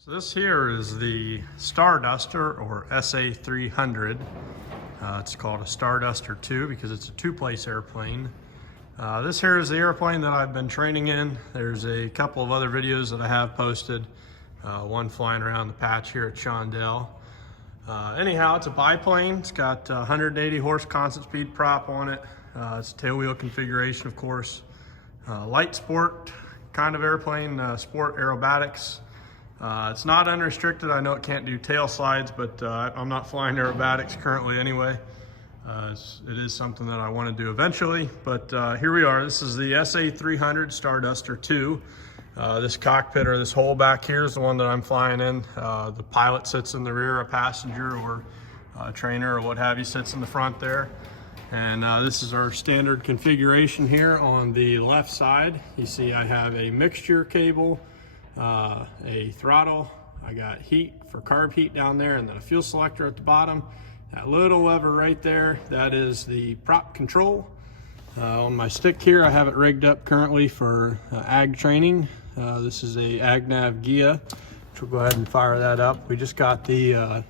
So this here is the Starduster, or SA300. It's called a Starduster 2 because it's a two-place airplane. This here is the airplane that I've been training in. There's a couple of other videos that I have posted. One flying around the patch here at Shondell. Anyhow, it's a biplane. It's got 180 horse constant speed prop on it. It's a tailwheel configuration, of course. Light sport kind of airplane, sport aerobatics. It's not unrestricted. I know it can't do tail slides, but I'm not flying aerobatics currently anyway. It is something that I want to do eventually, but here we are. This is the SA300 Starduster 2. This cockpit, or this hole back here, is the one that I'm flying in. The pilot sits in the rear, a passenger or a trainer or what have you sits in the front there. And this is our standard configuration here. On the left side, you see I have a mixture cable, a throttle, I got heat for carb heat down there, and then a fuel selector at the bottom. That little lever right there, that is the prop control. On my stick here, I have it rigged up currently for ag training. This is a AgNav Gia, which we'll go ahead and fire that up. We just got the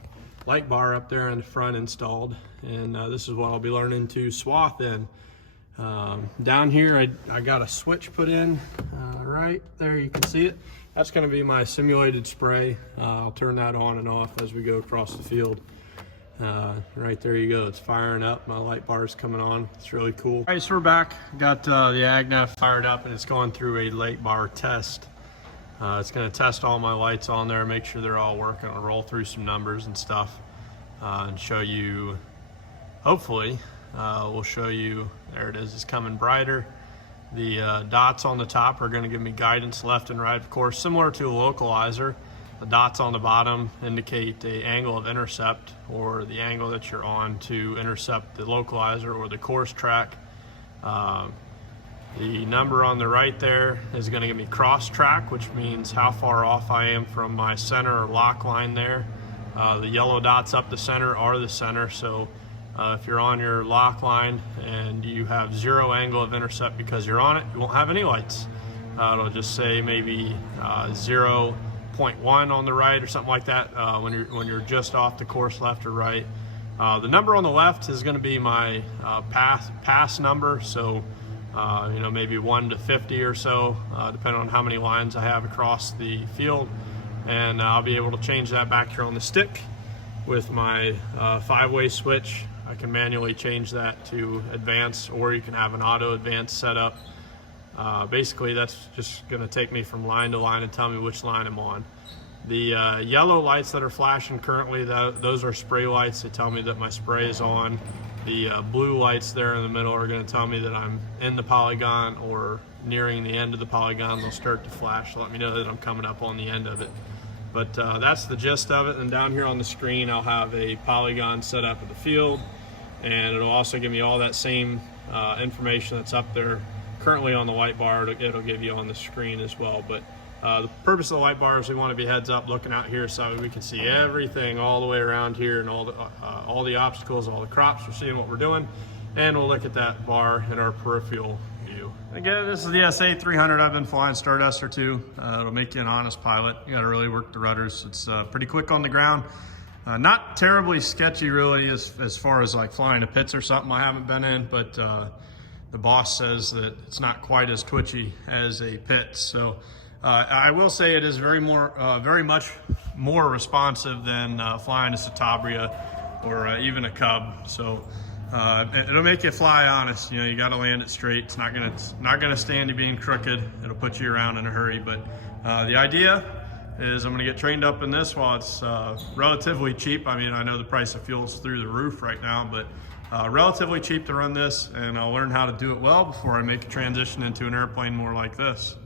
light bar up there in the front installed, and this is what I'll be learning to swath in. Down here, I got a switch put in right there, you can see it. That's going to be my simulated spray. I'll turn that on and off as we go across the field. Right there you go, it's firing up. My light bar is coming on. It's really cool. All right, so we're back. Got the AgNav fired up, and it's going through a light bar test. It's going to test all my lights on there, make sure they're all working. I'll roll through some numbers and stuff and show you, hopefully, we'll show you, there it is, it's coming brighter. The dots on the top are going to give me guidance left and right, of course, similar to a localizer. The dots on the bottom indicate the angle of intercept, or the angle that you're on to intercept the localizer or the course track. The number on the right there is going to give me cross track, which means how far off I am from my center or lock line there. The yellow dots up the center are the center, so if you're on your lock line and you have zero angle of intercept because you're on it, you won't have any lights. It'll just say maybe 0.1 on the right or something like that when you're just off the course left or right. The number on the left is going to be my pass number, so you know, maybe 1 to 50 or so, depending on how many lines I have across the field. And I'll be able to change that back here on the stick with my 5-way switch. I can manually change that to advance, or you can have an auto advance setup. Basically, that's just going to take me from line to line and tell me which line I'm on. The yellow lights that are flashing currently, those are spray lights. They tell me that my spray is on. The blue lights there in the middle are going to tell me that I'm in the polygon or nearing the end of the polygon. They'll start to flash to let me know that I'm coming up on the end of it. But that's the gist of it. And down here on the screen, I'll have a polygon set up of the field, and it'll also give me all that same information that's up there currently on the light bar. It'll give you on the screen as well. But the purpose of the light bar is we want to be heads up looking out here so we can see everything all the way around here, and all the obstacles, all the crops. We're seeing what we're doing, and we'll look at that bar in our peripheral view. Again, this is the SA300. I've been flying Starduster 2. It'll make you an honest pilot. You got to really work the rudders. It's pretty quick on the ground. Not terribly sketchy really as far as like flying to pits or something I haven't been in, but the boss says that it's not quite as twitchy as a pit. So I will say it is very much more responsive than flying a Citabria or even a Cub. So it'll make you fly honest. You know, you got to land it straight. It's not gonna stand you being crooked. It'll put you around in a hurry. But the idea is I'm gonna get trained up in this while it's relatively cheap. I mean, I know the price of fuel is through the roof right now, but relatively cheap to run this, and I'll learn how to do it well before I make a transition into an airplane more like this.